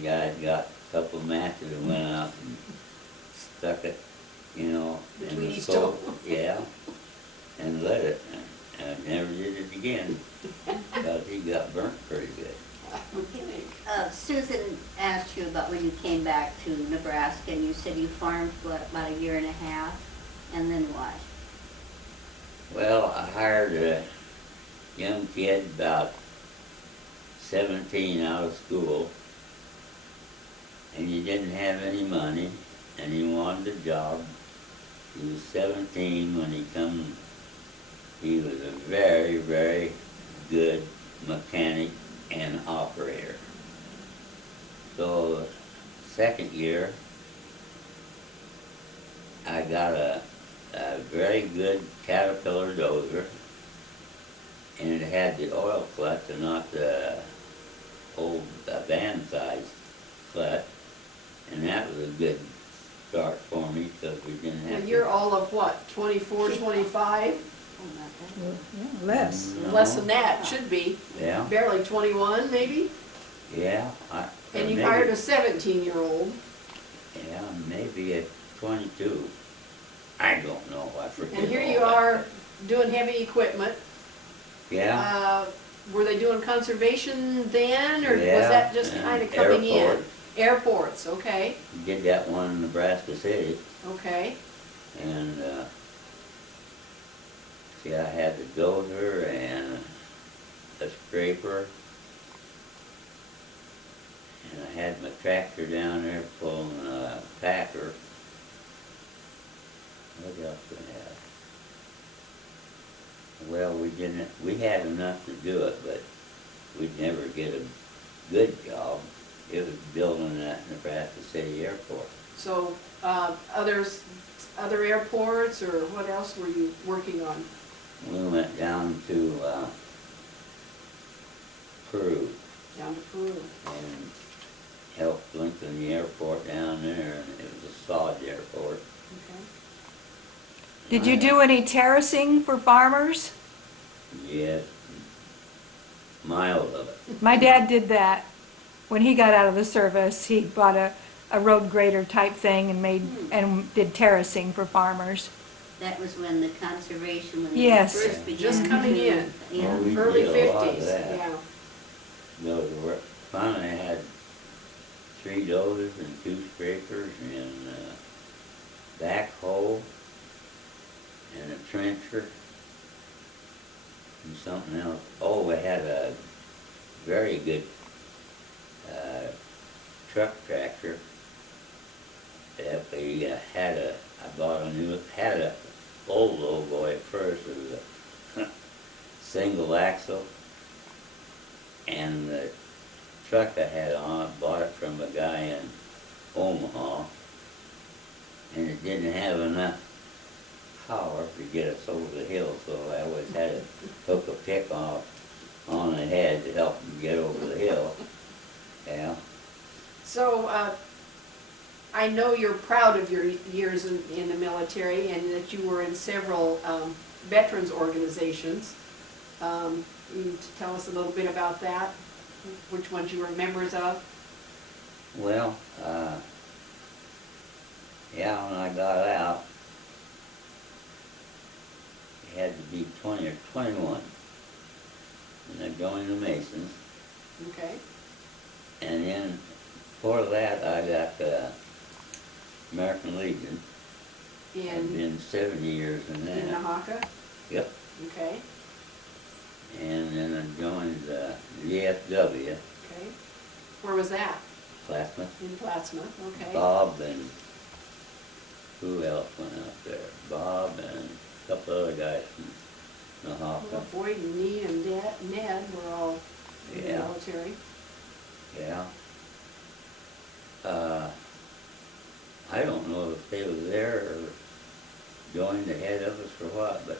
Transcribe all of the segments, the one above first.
guys got a couple of matches and went out and stuck it, you know, in Between the each stove. toe. Yeah, and lit it, and never did it again, because he got burnt pretty good. Susan asked you about when you came back to Nebraska, and you said you farmed for what, about a year and a half, and then what? Well, I hired a young kid about 17 out of school, and he didn't have any money, and he wanted a job. He was 17 when he come. He was a very, very good mechanic and operator. So, second year, I got a very good Caterpillar dozer, and it had the oil clutch and not the old van size clutch, and that was a good start for me because we didn't Now, have you're to. all of what, 24, 25? Oh, not that. Yeah, less. No. Less than that, should be. Yeah, Barely 21, maybe? yeah. And you maybe- hired a 17-year-old. Yeah, maybe at 22. I don't know, I forget. And here all you that. are doing heavy equipment. Yeah, Were they doing conservation then, or was Yeah, that just and kind of coming in? airport. Airports, okay, did that one in Nebraska City, okay. and see, I had the dozer and a scraper, and I had my tractor down there pulling a packer. What else we have? Well, we had enough to do it, but we'd never get a good job. It was building that Nebraska City Airport. So, other airports, or what else were you working on? We went down to Peru Down to Peru. and helped lengthen the airport down there, and it was a sod airport. Okay. Did you do any terracing for farmers? Yes, miles of it. My dad did that. When he got out of the service, he bought a road grader type thing and did terracing for farmers. That was when the conservation, when they Yes. first began. Just coming to- in. Yeah. Oh, we Early did a lot of 50s, that. yeah. Those were, finally I had 3 dozers and 2 scrapers and a backhoe and a trencher and something else. Oh, we had a very good truck tractor that we I bought had a old boy at first. It was a single axle, and the truck I had on, I bought it from a guy in Omaha, and it didn't have enough power to get us over the hill, so I always had to hook a pick off on the head to help me get over the hill. Yeah. So, I know you're proud of your years in the military, and that you were in several veterans organizations. You tell us a little bit about that, which ones you were members of? Well, yeah, when I got out, it had to be 20 or 21. And I joined the Masons. Okay. And then for that, I got American Legion. I've In been 7 years in that. Nahaka? Yep. Okay, And then I joined the VFW, okay. Where was that? Classmate. In Plattsmouth, okay. Bob and who else went out there? Bob and a couple other guys from Well, Nahaka. Boyd and Ned and Ned were all in the Yeah. military. Yeah. I don't know if they were there or joined ahead of us or what, but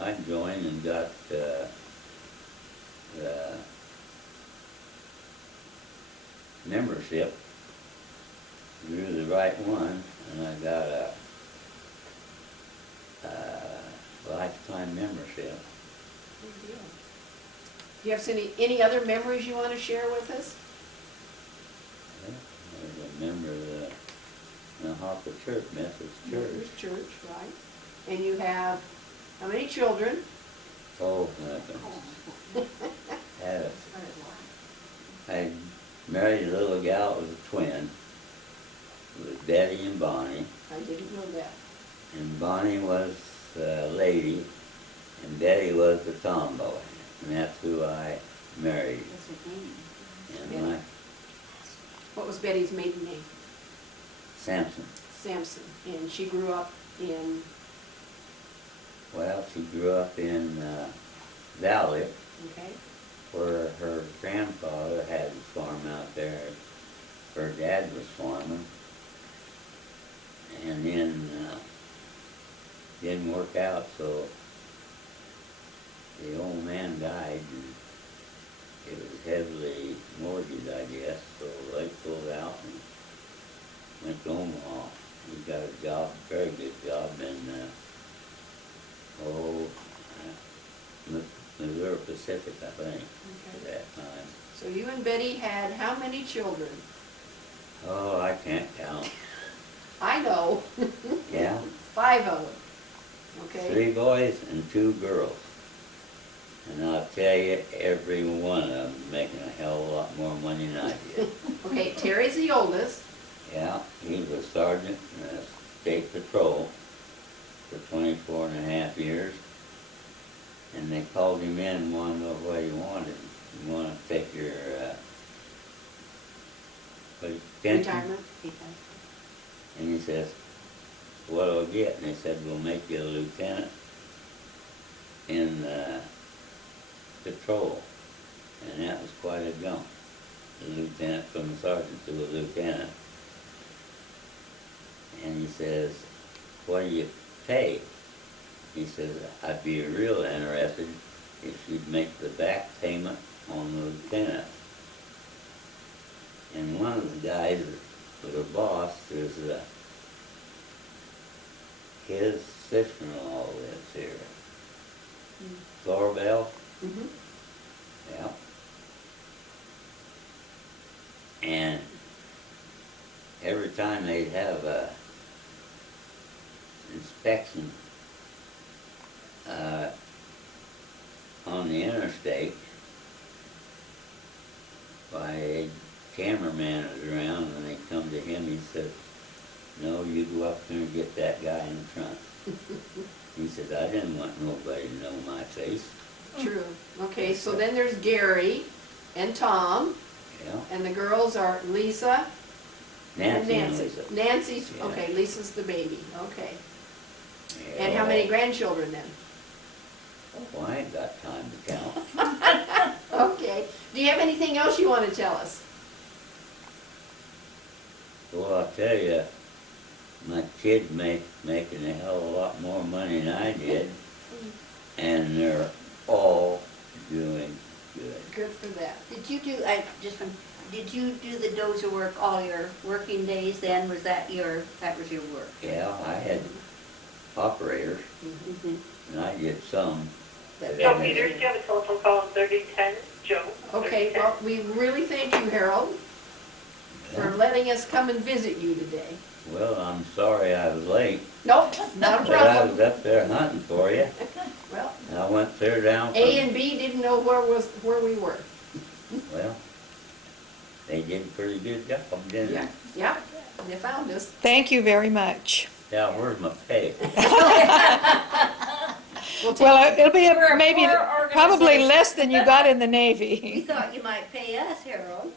I joined and got the membership, drew the right one, and I got a lifetime membership. Good deal. Do you have any other memories you want to share with us? I was a member of the Nahaka Church, Methodist Church. Methodist Church, right? And you have, how many children? Oh, nothing. I married a little gal that was a twin. It was Betty and Bonnie. I didn't know that. And Bonnie was a lady, and Betty was the tomboy. And that's who I married. What's her name? And my What was Betty's maiden name? Samson. Sampson. And she grew up in, Well, she grew up in Valley, okay, where her grandfather had a farm out there. Her dad was farming. And then didn't work out, so the old man died, and it was heavily mortgaged, I guess, so they pulled out and went to Omaha. He got a job, very good job in, Missouri Pacific, I think, at okay. that time. So you and Betty had how many children? Oh, I can't count. I know, Yeah, 5 of them, okay? 3 boys and 2 girls. And I'll tell you, every one of them making a hell of a lot more money than I did. Okay, Terry's the oldest. Yeah, he was a sergeant in the state patrol for 24 and a half years. And they called him in and wanted to know what he wanted. You want to take your, pension? Retirement. And he says, what'll I get? And they said, we'll make you a lieutenant in patrol. And that was quite a jump. A lieutenant from a sergeant to a lieutenant. And he says, what do you pay? He says, I'd be real interested if you'd make the back payment on the lieutenant. And one of the guys that was a boss is his sister-in-law lives here. Florbell, Mm-hmm. yeah. And every time they'd have a inspection on the interstate, why a cameraman was around and they come to him, he said, no, you go up there and get that guy in front. He said, I didn't want nobody to know my face. True. Okay, so then there's Gary and Tom, Yeah, and the girls are Lisa and Nancy and Nancy. Lisa. Nancy's, Yeah. okay, Lisa's the baby, okay. Yeah. And how many grandchildren then? Oh, I ain't got time to count. Okay. Do you have anything else you want to tell us? Well, I'll tell you, my kids making a hell of a lot more money than I did, and they're all doing good. Good for that. Did you do, did you do the dozer work all your working days then? Was that your work? Yeah, I had operators, Mhm. and I did some. but Joe then- Peters, do you have a telephone call on 3010? Joe? Okay, 3010. well, we really thank you, Harold, for Yeah. letting us come and visit you today. Well, I'm sorry I was late, Nope, not a but I was problem. up there hunting for you. Well, And I went clear down A from, and B didn't know where we were. well, they did a pretty good job, didn't Yeah, they? yeah, they found us. Thank you very much. Yeah, where's my pay? We'll take- Well, it'll be We're a maybe, poor probably organization. less than you got in the We Navy. thought you might pay us, Harold.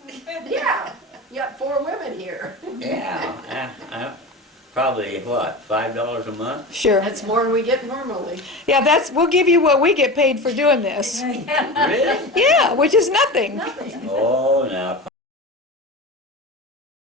Yeah, you got 4 women here. Yeah, probably what, $5 a month? Sure. That's more than we get normally. Yeah, we'll give you what we get paid for doing this. Really? Yeah, which is nothing. Nothing. Oh, now,